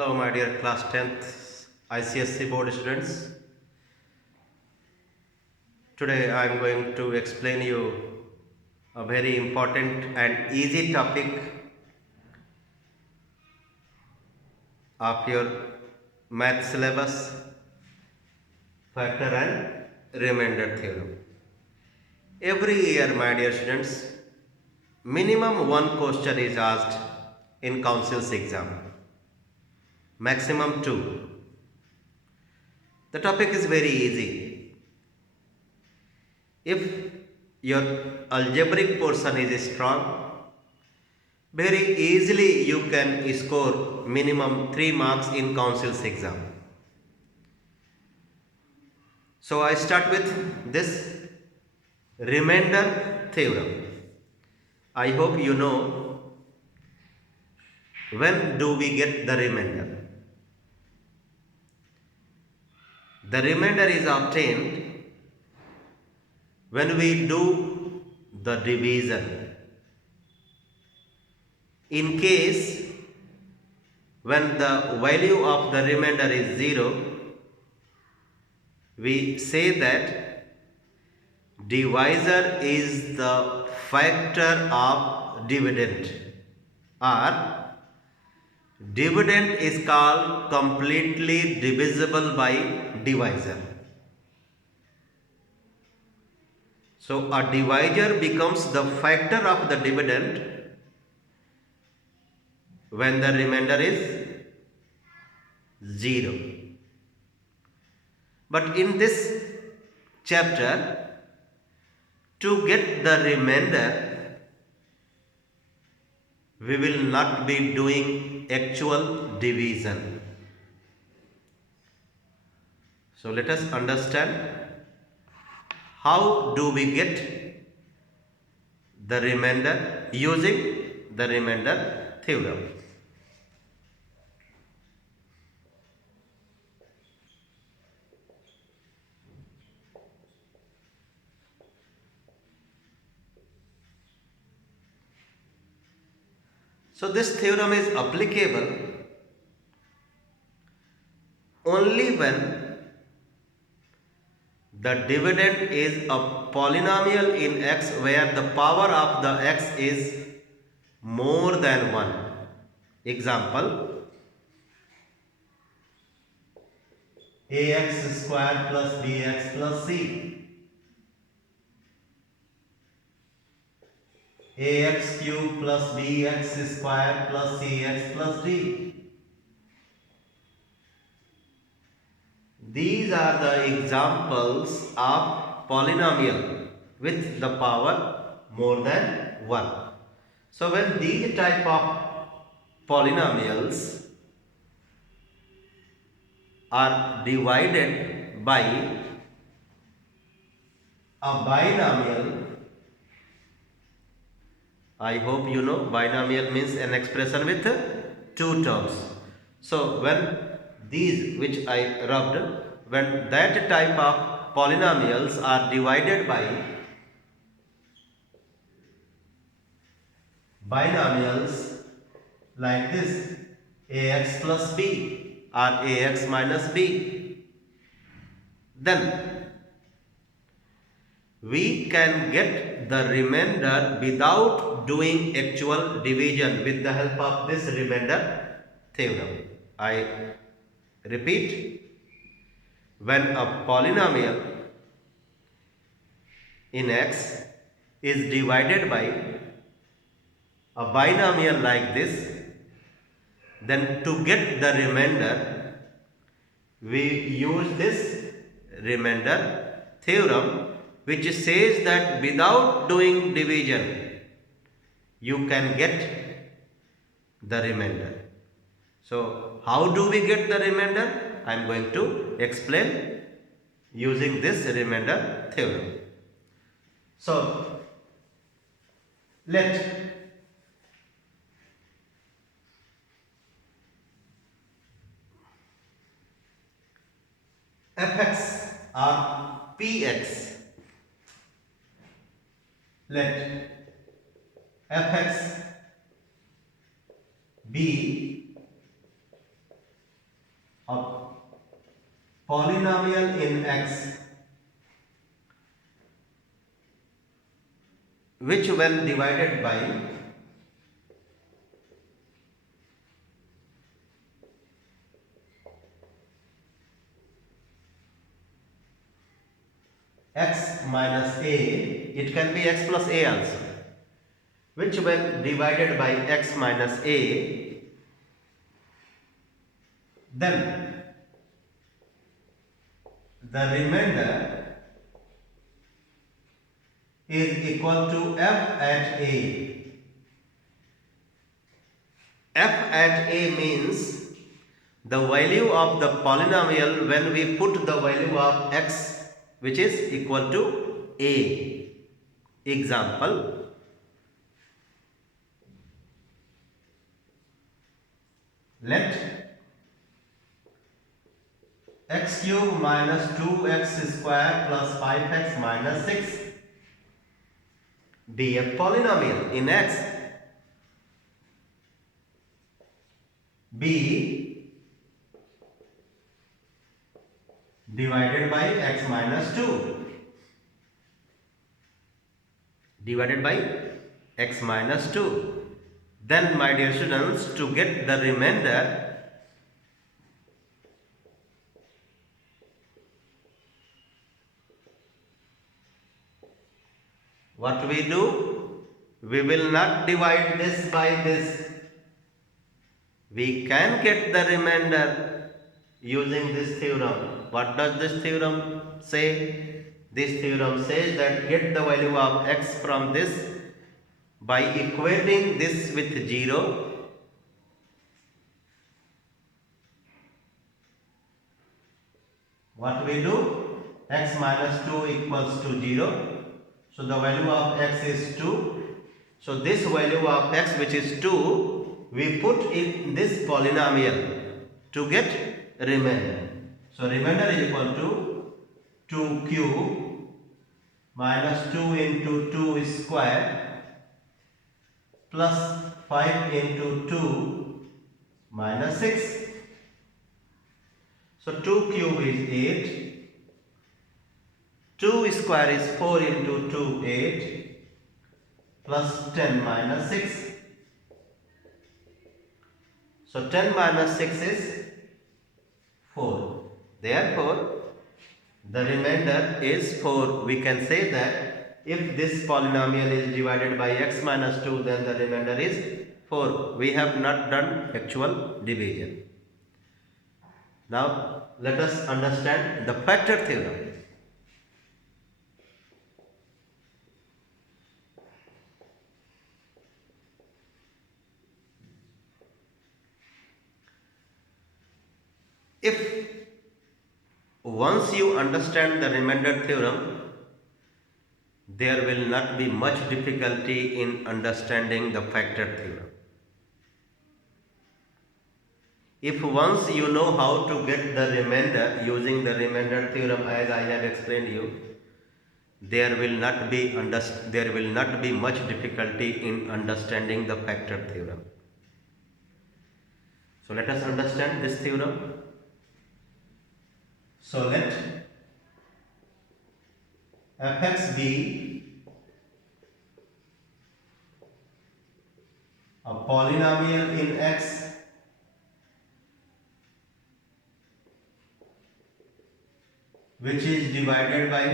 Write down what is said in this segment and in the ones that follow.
Hello, my dear class 10th ICSC board students. Today I am going to explain you a very important and easy topic of your math syllabus, factor and remainder theorem. Every year, my dear students, minimum one question is asked in council's exam, maximum two. The topic is very easy. If your algebraic portion is strong, very easily you can score minimum 3 marks in council's exam. So I start with this remainder theorem. I hope you know when do we get the remainder. The remainder is obtained when we do the division. In case when the value of the remainder is 0, we say that divisor is the factor of dividend, or dividend is called completely divisible by divisor. So a divisor becomes the factor of the dividend when the remainder is 0. But in this chapter, to get the remainder, we will not be doing actual division. So let us understand how do we get the remainder using the remainder theorem. So this theorem is applicable only when the dividend is a polynomial in x where the power of the x is more than 1. Example, ax square plus bx plus c, ax cube plus bx square plus cx plus d. These are the examples of polynomial with the power more than 1. So when these type of polynomials are divided by a binomial, I hope you know binomial means an expression with two terms. So when these which I rubbed, when that type of polynomials are divided by binomials like this, ax plus b or ax minus b, then we can get the remainder without doing actual division with the help of this remainder theorem. I repeat, when a polynomial in x is divided by a binomial like this, then to get the remainder, we use this remainder theorem, which says that without doing division, you can get the remainder. So, how do we get the remainder? I am going to explain using this remainder theorem. So, let fx or px, let fx be a polynomial in X which when divided by x minus a, it can be x plus a also, which when divided by x minus a, then the remainder is equal to f at a. F at a means the value of the polynomial when we put the value of x which is equal to a. Example, let x cube minus 2x square plus 5x minus 6 be a polynomial in X. Be divided by x minus 2. Divided by x minus 2. Then, my dear students, to get the remainder, what we do? We will not divide this by this. We can get the remainder using this theorem. What does this theorem say? This theorem says that get the value of x from this by equating this with 0. What we do? X minus 2 equals to 0. So the value of x is 2. So this value of x, which is 2, we put in this polynomial to get remainder. So remainder is equal to 2 cube minus 2 into 2 square plus 5 into 2 minus 6. So 2 cube is 8. 2 square is 4 into 2, 8 plus 10 minus 6. So 10 minus 6 is 4. Therefore, the remainder is 4. We can say that if this polynomial is divided by x minus 2, then the remainder is 4. We have not done actual division. Now, let us understand the factor theorem. If once you understand the remainder theorem, there will not be much difficulty in understanding the factor theorem. If once you know how to get the remainder using the remainder theorem as I have explained you, there will not be much difficulty in understanding the factor theorem. So let us understand this theorem. So let fx be a polynomial in X which is divided by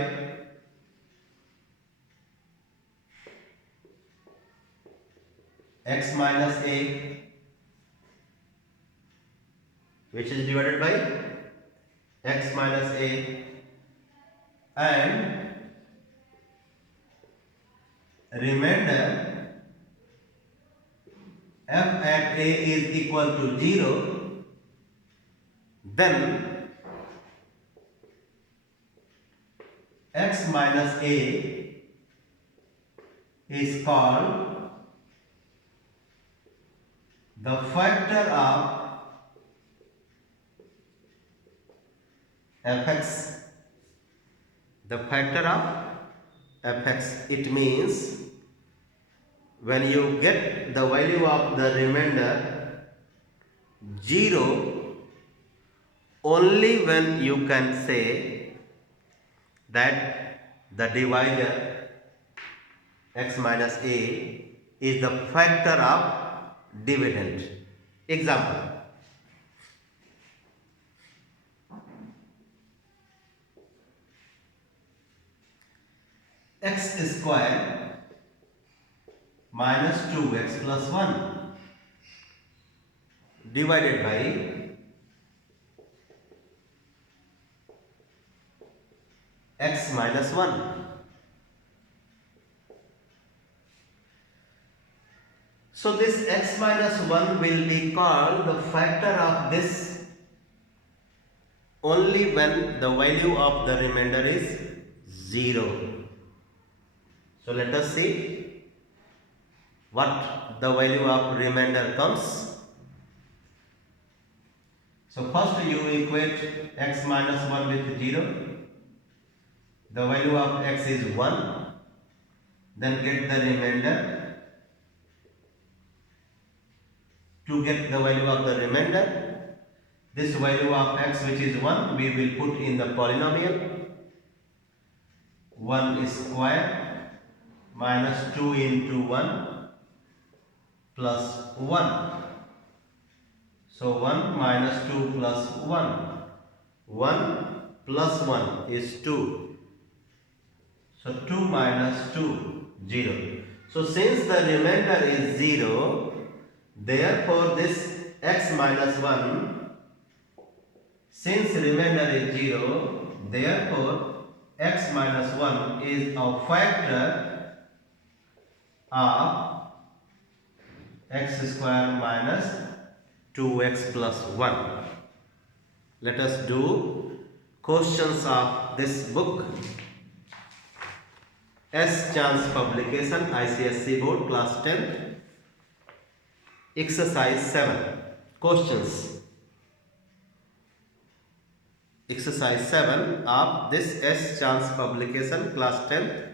x minus a, which is divided by x minus a, and remainder f at a is equal to 0, then x minus a is called the factor of fx. The factor of fx. It means when you get the value of the remainder 0, only when you can say that the divisor x minus a is the factor of dividend. Example, x square minus 2x plus 1 divided by x minus 1. So this x minus 1 will be called the factor of this only when the value of the remainder is 0. So let us see what the value of remainder comes. So first you equate x minus 1 with 0. The value of x is 1. Then get the remainder. To get the value of the remainder, this value of x, which is 1, we will put in the polynomial. 1 square minus 2 into 1 plus 1. So 1 minus 2 plus 1. 1 plus 1 is 2. So 2 minus 2, 0. So since the remainder is 0, therefore this x minus 1, since remainder is 0, therefore x minus 1 is a factor of x square minus 2x plus 1. Let us do questions of this book. S. Chance Publication, ICSE Board, Class 10th. Exercise 7. Questions. Exercise 7 of this S. Chance Publication, Class 10th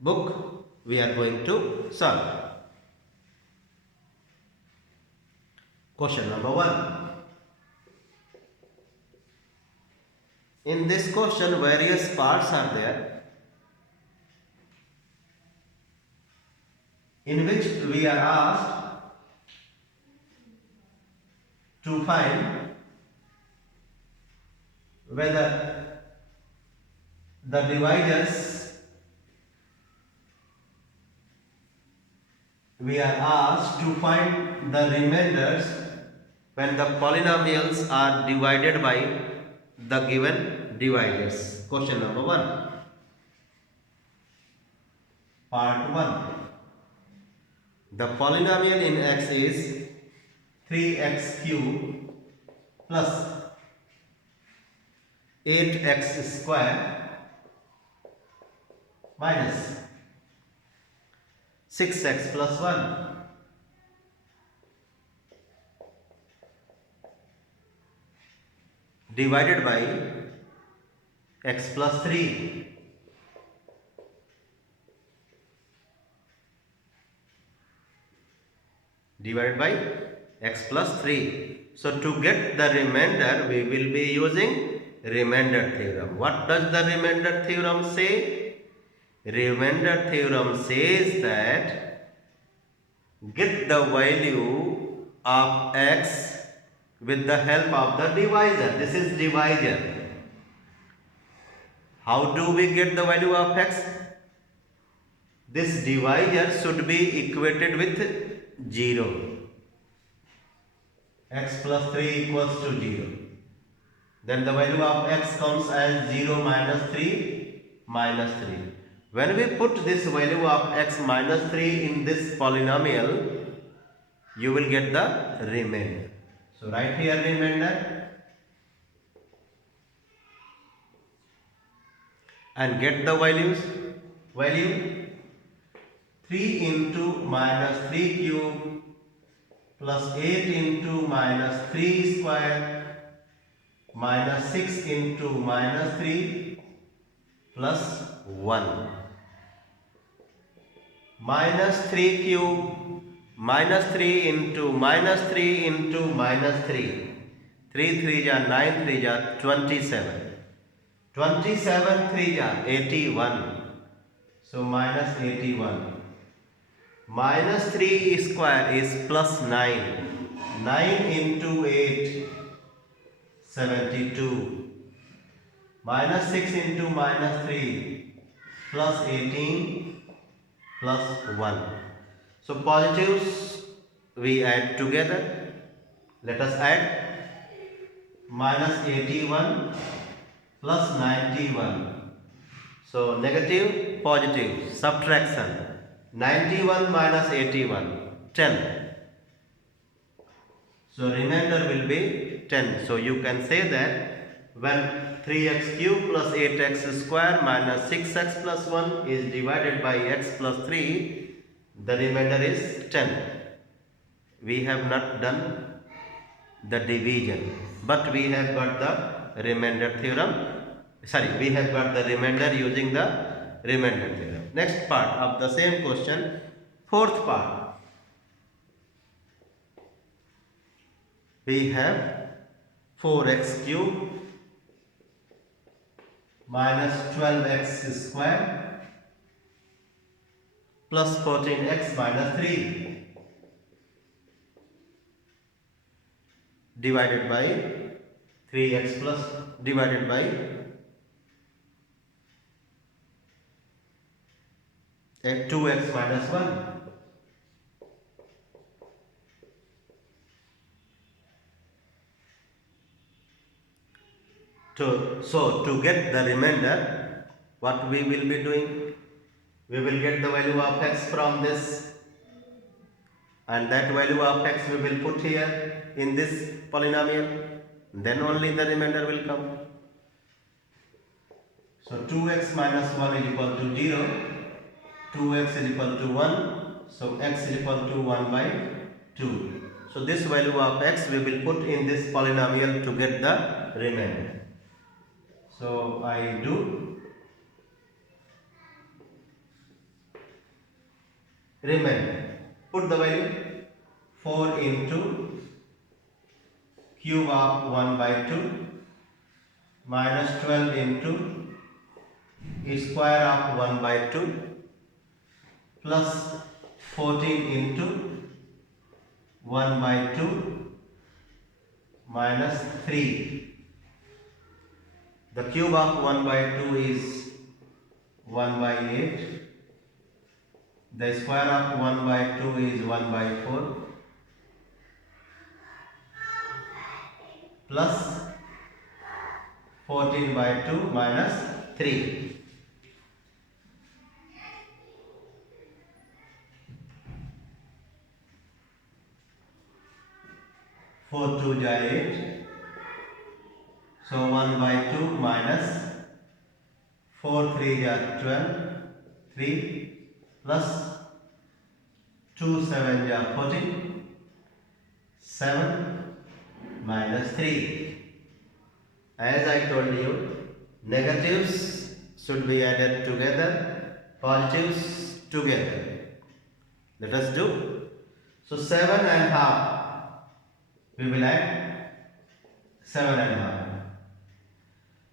book we are going to solve. Question number 1. In this question, various parts are there, in which we are asked to find whether the divisors, we are asked to find the remainders when the polynomials are divided by the given divisors. Question number 1. Part 1. The polynomial in x is 3x cube plus 8x square minus 6x plus 1 divided by x plus 3 divided by x plus 3. So to get the remainder, we will be using remainder theorem. What does the remainder theorem say? Remainder theorem says that get the value of x with the help of the divisor. This is divisor. How do we get the value of x? This divisor should be equated with 0. X plus 3 equals to 0. Then the value of x comes as 0 minus 3 minus 3. When we put this value of x minus 3 in this polynomial, you will get the remainder. So write here remainder and get the values. Value 3 into minus 3 cube plus 8 into minus 3 square minus 6 into minus 3 plus 1. Minus 3 cube minus 3 into minus 3 into minus 3. 3 3 ja 9 3 ja 27. 27 3 ja 81. So minus 81. Minus 3 square is plus 9. 9 into 8, 72. Minus 6 into minus 3, plus 18, plus 1. So positives we add together. Let us add minus 81 plus 91. So negative, positive, subtraction. 91 minus 81, 10. So remainder will be 10. So you can say that when 3x cube plus 8x square minus 6x plus 1 is divided by x plus 3, the remainder is 10. We have not done the division, but we have got the remainder theorem. Sorry, we have got the remainder using the remainder theorem. Next part of the same question, fourth part. We have 4x cube minus 12x square plus 14x minus 3 divided by 3x plus divided by 2x minus 1. So to get the remainder, what we will be doing? We will get the value of x from this, and that value of x we will put here in this polynomial. Then only the remainder will come. So 2x minus 1 is equal to 0. 2x is equal to 1. So x is equal to 1 by 2. So this value of x we will put in this polynomial to get the remainder. So I do remainder. Put the value 4 into cube of 1 by 2 minus 12 into square of 1 by 2 plus 14 into 1 by 2 minus 3. The cube of 1 by 2 is 1 by 8. The square of 1 by 2 is 1 by 4 plus 14 by 2 minus 3. 4 2 ja 8. So 1 by 2 minus 4 3 ja 12. 3 plus 2 7 ja 14. 7 minus 3. As I told you, negatives should be added together, positives together. Let us do. So 7 and half. We will add 7 and half.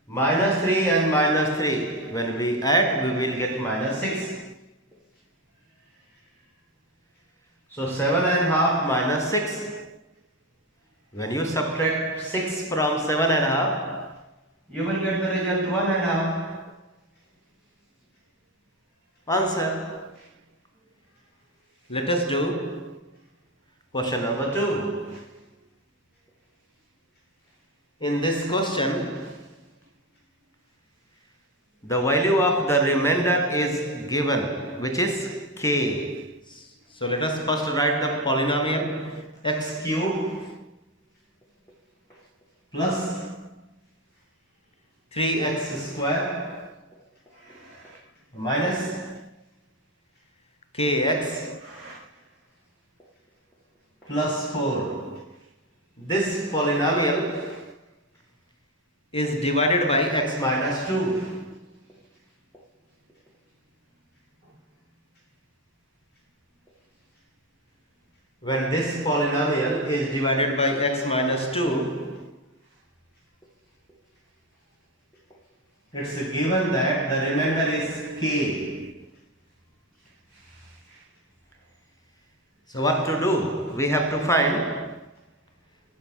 Minus 3 and minus 3. When we add, we will get minus 6. So 7 and half minus 6. When you subtract 6 from 7 and half, you will get the result 1 and half. Answer. Let us do question number 2. In this question, the value of the remainder is given, which is k. So let us first write the polynomial x cube plus 3x square minus kx plus 4. This polynomial is divided by x minus 2. When this polynomial is divided by x minus 2, it's given that the remainder is k. So what to do? We have to find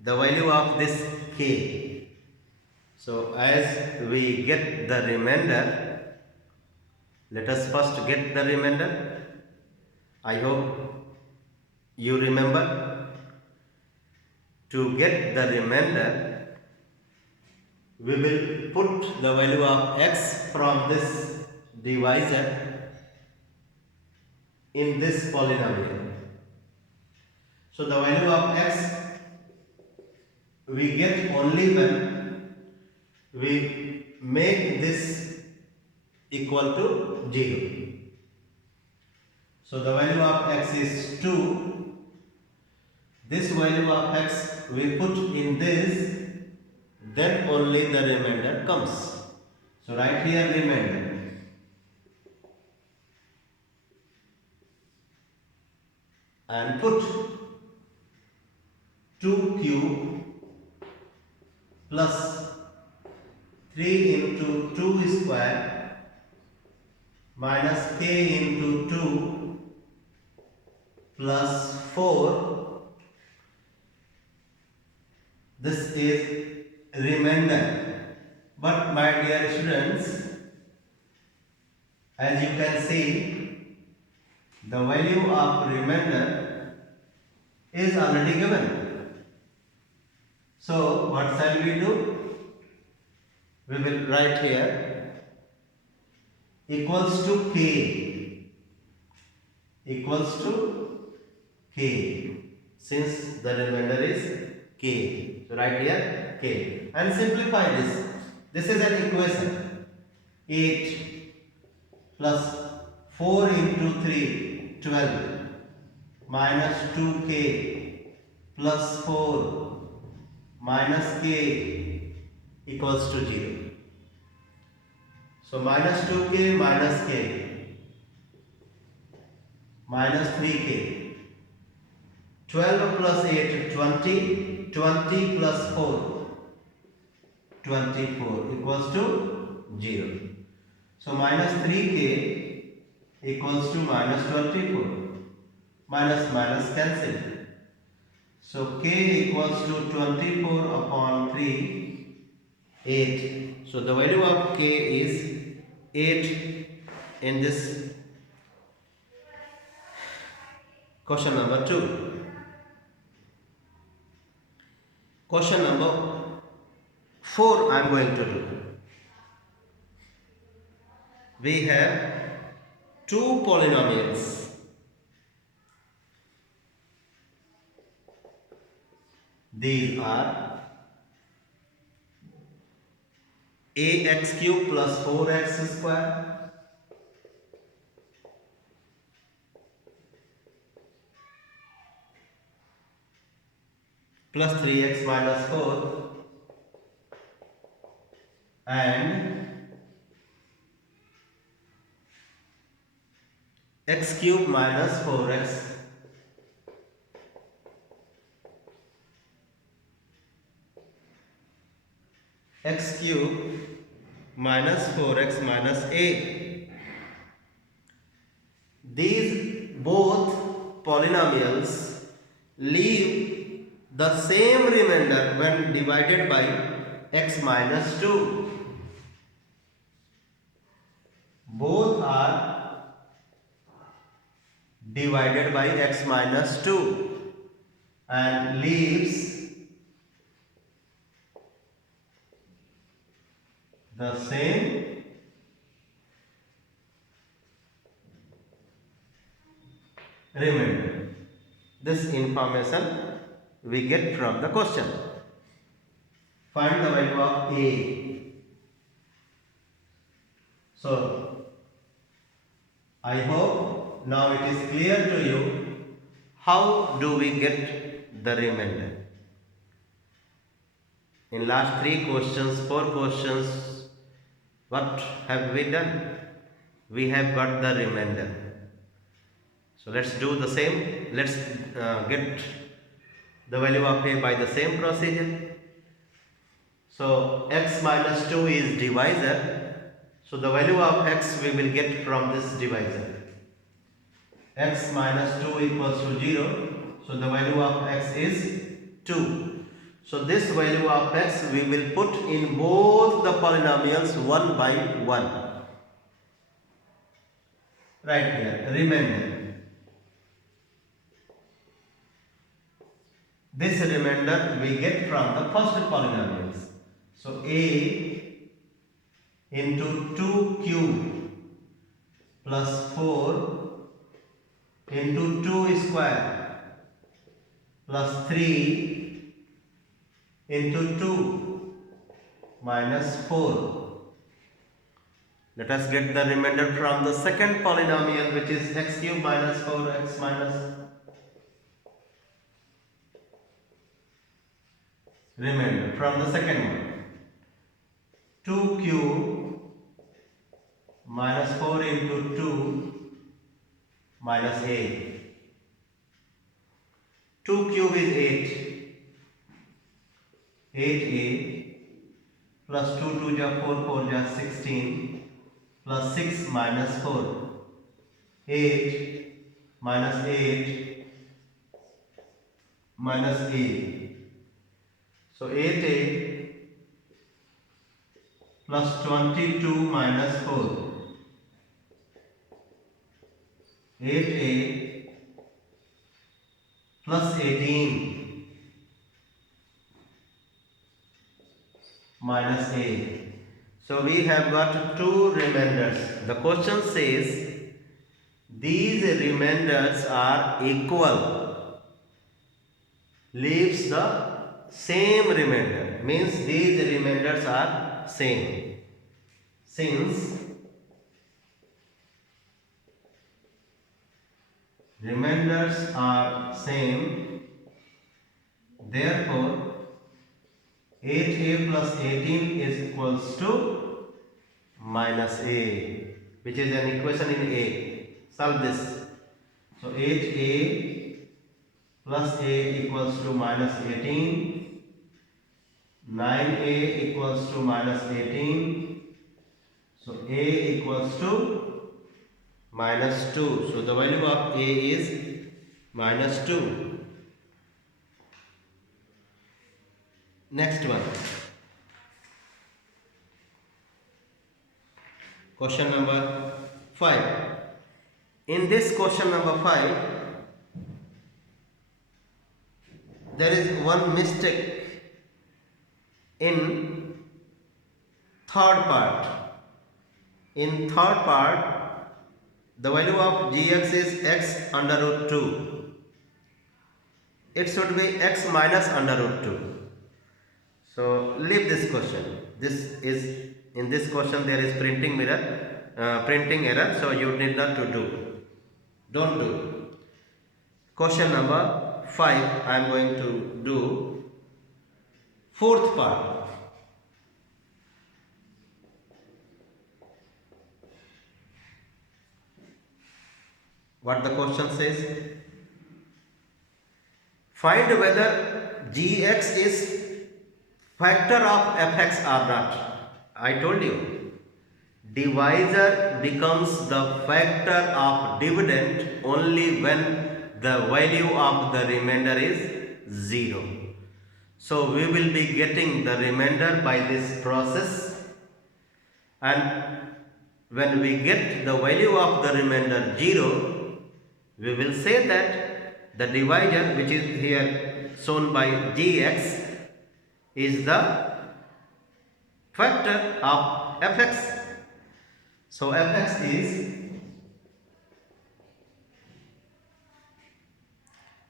the value of this k. So as we get the remainder, let us first get the remainder. I hope you remember. To get the remainder, we will put the value of x from this divisor in this polynomial. So the value of x we get only when we make this equal to 0. So the value of x is 2. This value of x we put in this, then only the remainder comes. So write here remainder. And put 2 cube plus 3 into 2 square minus k into 2 plus 4. This is remainder. But my dear students, as you can see, the value of remainder is already given. So what shall we do? We will write here equals to k, equals to k, since the remainder is k. So write here k and simplify this. This is an equation. 8 plus 4 into 3, 12 minus 2k plus 4 minus k equals to 0. So minus 2k minus k minus 3k. 12 plus 8, 20. 20 plus 4, 24 equals to 0. So minus 3k equals to minus 24. Minus minus cancel. So k equals to 24 upon 3, 8. So the value of k is 8 in this question number 2. Question number 4 I am going to do. We have two polynomials. These are ax cube plus 4x square plus 3x minus 4 and x cube minus 4x x cube minus 4x minus a. These both polynomials leave the same remainder when divided by x minus 2. Both are divided by x minus 2 and leaves the same remainder. This information we get from the question. Find the value of a. So I hope now it is clear to you how do we get the remainder. In last 3 questions, 4 questions, what have we done? We have got the remainder. So let's do the same. Let's get the value of a by the same procedure. So x minus 2 is divisor. So the value of x we will get from this divisor. X minus 2 equals to 0. So the value of x is 2. So this value of x we will put in both the polynomials one by one. Right here, remainder. This remainder we get from the first polynomials. So a into 2q plus 4 into 2 square plus 3 into 2 minus 4. Let us get the remainder from the second polynomial, which is x cube minus 4x minus remainder from the second one. 2q minus 4 into 2 minus 8. 2 cube is 8. 8a plus 2 2 ja 4 4 ja 16 plus 6 minus 4. 8 minus 8 minus a. So 8a plus 22 minus 4. 8a plus 18 minus a. So we have got two remainders. The question says these remainders are equal. Leaves the same remainder. Means these remainders are same. Since remainders are same, therefore 8a plus 18 is equals to minus a, which is an equation in a. Solve this. So 8a plus a equals to minus 18. 9a equals to minus 18. So a equals to minus 2. So the value of a is minus 2. Next one. Question number 5. In this question number 5, there is one mistake in third part. In third part, the value of gx is x under root 2. It should be x minus under root 2. So leave this question. This is, in this question there is printing error, so you need not to do. Don't do. Question number 5, I am going to do fourth part. What the question says? Find whether gx is factor of fx or not. I told you, divisor becomes the factor of dividend only when the value of the remainder is 0. So we will be getting the remainder by this process, and when we get the value of the remainder 0, we will say that the divisor, which is here shown by gx, is the factor of fx. So fx is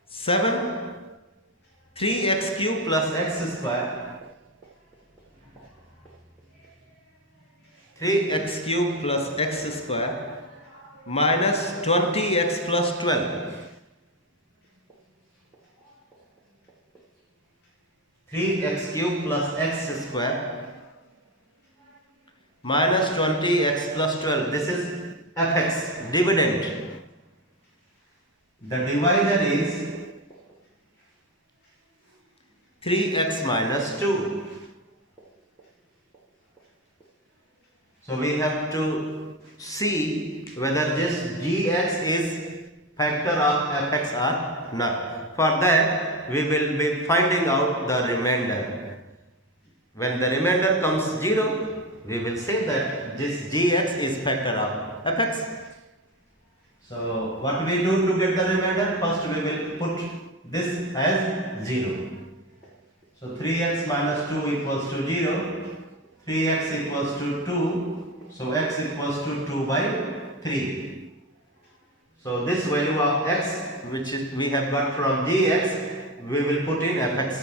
7 3x cube plus x square, 3x cube plus x square minus 20x plus 12. 3x cube plus x square minus 20x plus 12. This is fx, dividend. The divisor is 3x minus 2. So So we have to see whether this gx is factor of fx or not. For that we will be finding out the remainder. When the remainder comes 0, we will say that this gx is factor of fx. So what we do to get the remainder? First we will put this as 0. So 3x minus 2 equals to 0. 3x equals to 2. So x equals to 2 by 3. So this value of x, which is we have got from gx, we will put in fx.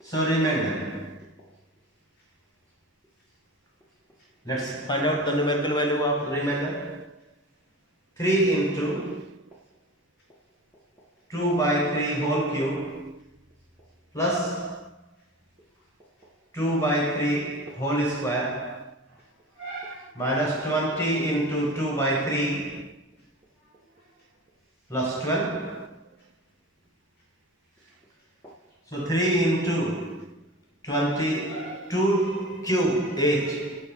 So remainder. Let's find out the numerical value of remainder. 3 into 2 by 3 whole cube plus 2 by 3 whole square minus 20 into 2 by 3 plus 12. So 3 into 22 cube 8.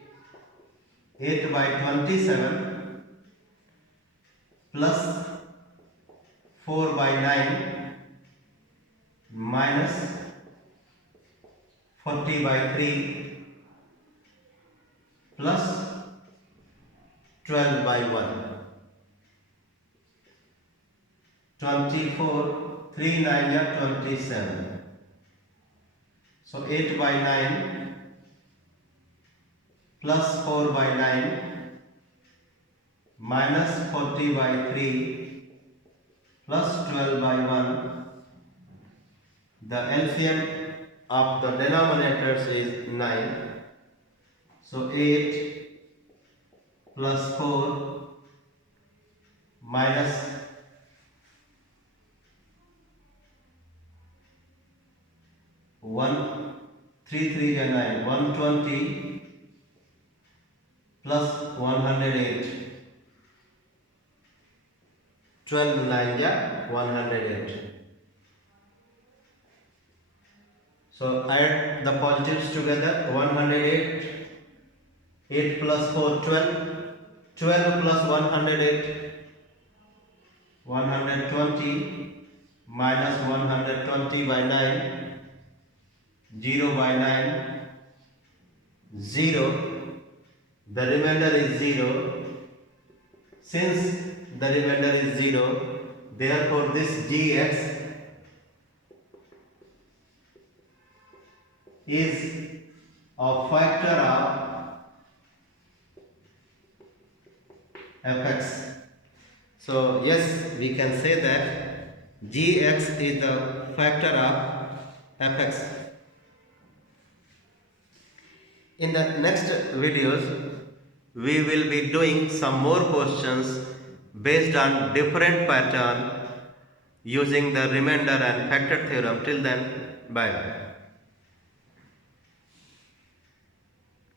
8 by 27 plus 4 by 9 minus 40 by 3 plus 12 by 1. 24, 3 9 are 27. So 8 by 9 plus 4 by 9 minus 40 by 3 plus 12 by 1. The LCM of the denominators is 9. So 8 plus 4 minus 1, 3 3 is 9, 120 plus 108. 12 9 is 108. So add the positives together. 108, 8 plus 4 12, 12 plus 108, 120 minus 120 by 9, 0 by 9, 0. The remainder is 0. Since the remainder is 0, therefore this gx is a factor of fx. So yes, we can say that gx is the factor of fx. In the next videos, we will be doing some more questions based on different pattern using the remainder and factor theorem. Till then, bye.